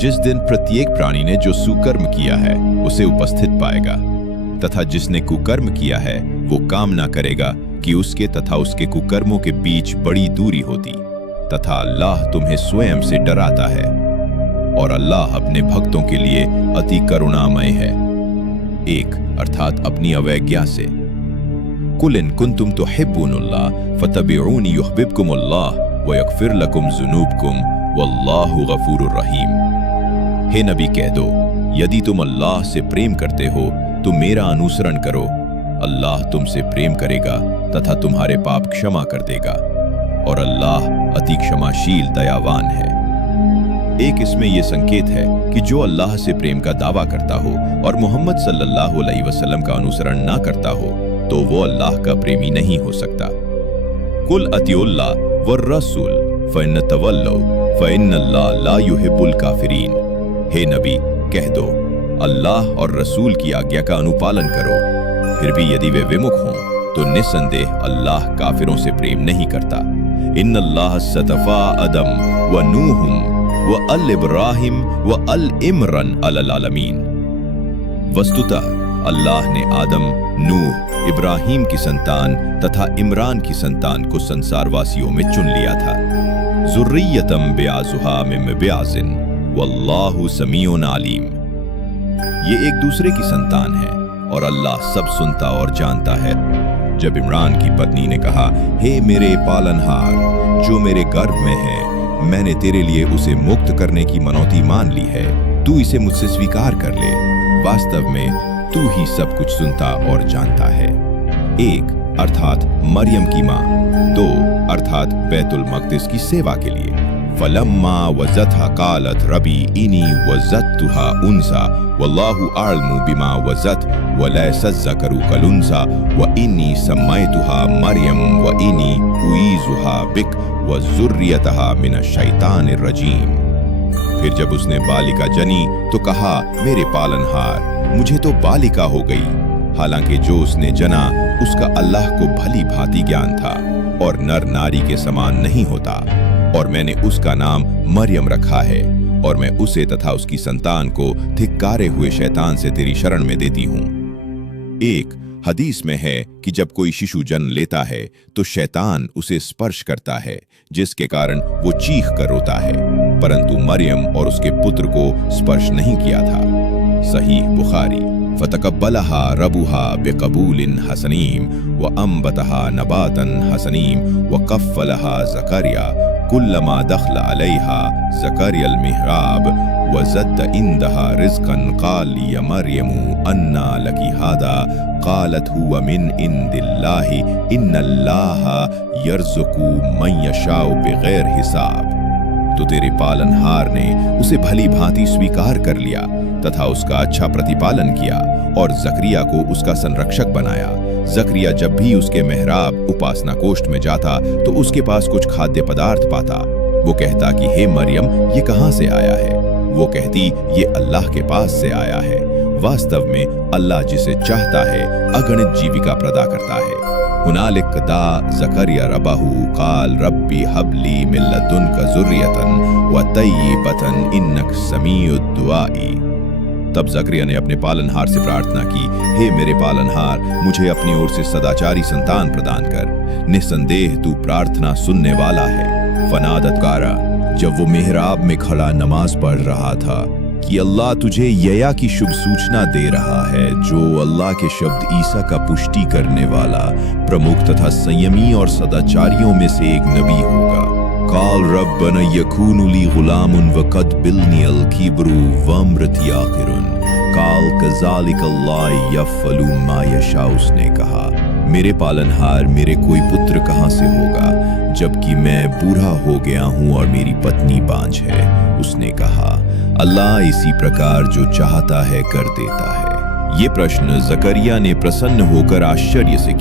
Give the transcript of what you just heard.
जिस दिन प्रत्येक प्राणी ने जो सुकर्म किया है उसे उपस्थित पाएगा, तथा जिसने कुकर्म किया है वो कामना करेगा कि उसके तथा उसके कुकर्मों के बीच बड़ी दूरी होती, तथा अल्लाह तुम्हें स्वयं से डराता है और अल्लाह अपने भक्तों के लिए अति करुणामय है। एक अर्थात अपनी अवज्ञा से, कुल इन कुंतुम तुहिब्बुनुल्लाह फतबिऊनी युहिब्बुकुमुल्लाह व यगफिर लकुम ज़ुनूबकुम वल्लाहु गफूरुर रहीम। हे नबी कह दो, यदि तुम अल्लाह से प्रेम करते हो तो मेरा अनुसरण करो, अल्लाह तुमसे प्रेम करेगा तथा तुम्हारे पाप क्षमा कर देगा और अल्लाह अति क्षमाशील दयावान है। एक इसमें यह संकेत है कि जो अल्लाह से प्रेम का दावा करता हो और मोहम्मद सल्लल्लाहु अलैहि वसल्लम का अनुसरण ना करता हो तो वो अल्लाह का प्रेमी नहीं हो सकता। कुल अतिउल्लाह वर रसूल फइन तवल्लौ फइन्नल्लाह ला युहिब्बुल काफिरीन। हे नबी कह दो, अल्लाह और रसूल की आज्ञा का अनुपालन करो, फिर भी यदि वे विमुख हों तो निस्संदेह अल्लाह काफिरों से प्रेम नहीं करता। इन्नल्लाह सतफा अदम व नूहुम व अल इब्राहिम व अल इमरन अलल आलमीन। वस्तुतः अल्लाह ने आदम, नूह, इब्राहिम की संतान तथा इमरान की संतान को संसारवासियों में चुन लिया था। ज़ुर्रियतम बिआज़ुहा मिन बिआज़िन वल्लाहु समीउन अलीम। ये एक दूसरे की संतान है और अल्लाह सब सुनता और जानता है। जब इमरान की पत्नी ने कहा, हे मेरे पालनहार, जो मेरे गर्भ में है, मैंने तेरे लिए उसे मुक्त करने की मनौती मान ली है, तू इसे मुझसे स्वीकार कर ले, वास्तव में तू ही सब कुछ सुनता और जानता है। एक अर्थात मरियम की माँ, दो अर्थात बैतुल मक़दिस की सेवा के लिए। फलम्मा वज़तहा क़ालत रबी इनी वज़तुहा उन्सा वल्लाहु अअलमु बिमा वज़त वलैसा ज़करु कलुन्सा व इन्नी सम्मयतुहा मरियम व इन्नी उईज़ुहा बिक व ज़ुर्रियतहा मिनश शैतानिर रजीम। फिर जब उसने बालिका जनी तो कहा, मेरे पालनहार, मुझे तो बालिका हो गई, हालांकि जो उसने जना उसका अल्लाह को भली भांति ज्ञान था और नर नारी के समान नहीं होता, और मैंने उसका नाम मरियम रखा है और मैं उसे तथा उसकी संतान को धिक्कारे हुए शैतान से तेरी शरण में देती हूँ। एक हदीस में है कि जब कोई शिशु जन्म लेता है तो शैतान उसे स्पर्श करता है, जिसके कारण वो चीख कर रोता है, परंतु मरियम और उसके पुत्र को स्पर्श नहीं किया था। सही बुखारी। फतकब्बलहा रबुहा बिकबूलिन हसनीम व अम्बतहा नबातन हसनीम व कफ़्फ़लहा ज़करिया कुल्लमा दख़ल अलैहा ज़करियल मिहराब व ज़द्द इंदहा रिज़्क़न क़ाल या मरियमु अन्ना लकी हादा क़ालत हुवा मिन इंदिल्लाहि इन्नल्लाहा यर्ज़ुक़ु मन यशाउ बिग़ैर हिसाब। तो तेरे पालनहार ने उसे भली भांति स्वीकार कर लिया तथा उसका अच्छा प्रतिपालन किया और ज़करिया को उसका संरक्षक बनाया। ज़करिया जब भी उसके मेहराब उपासना कोष्ठ में जाता तो उसके पास कुछ खाद्य पदार्थ पाता। वो कहता कि हे मरियम, ये कहाँ से आया है? वो कहती, ये अल्लाह के पास से आया है। वास्तव में अल्लाह जिसे चाहता है अगणित जीविका प्रदा करता है। हुनालिक दा ज़करिया रब्बहू क़ाल रब्बी हबली मिन लदुनका ज़ुर्रियतन व तय्यिबतन इन्नक समीउद दुआई। तब ज़करिया ने अपने पालनहार से प्रार्थना की, हे मेरे पालनहार, मुझे अपनी ओर से सदाचारी संतान प्रदान कर, निस्संदेह तू प्रार्थना सुनने वाला है। फनादत कारा, जब वो मेहराब में खड़ा नमाज पढ़ रहा था, कि अल्लाह तुझे यया की शुभ सूचना दे रहा है, जो अल्लाह के शब्द ईसा का पुष्टि करने वाला प्रमुख तथा संयमी और सदाचारियों में से एक नबी होगा। काल रब्बना यकूनु ली गुलामुन वक़द बिलनियल किब्रु वम्रती आखिरुन काल कज़ालिकल्लाह यफ़अलु मा यशा। उसने कहा, मेरे पालनहार, मेरे कोई पुत्र कहाँ से होगा जबकि मैं बूढ़ा हो गया हूँ और मेरी पत्नी बांझ है। उसने कहा, अल्लाह इसी प्रकार जो चाहता है कर देता है। ये प्रश्न ज़करिया ने प्रसन्न होकर आश्चर्य से किया।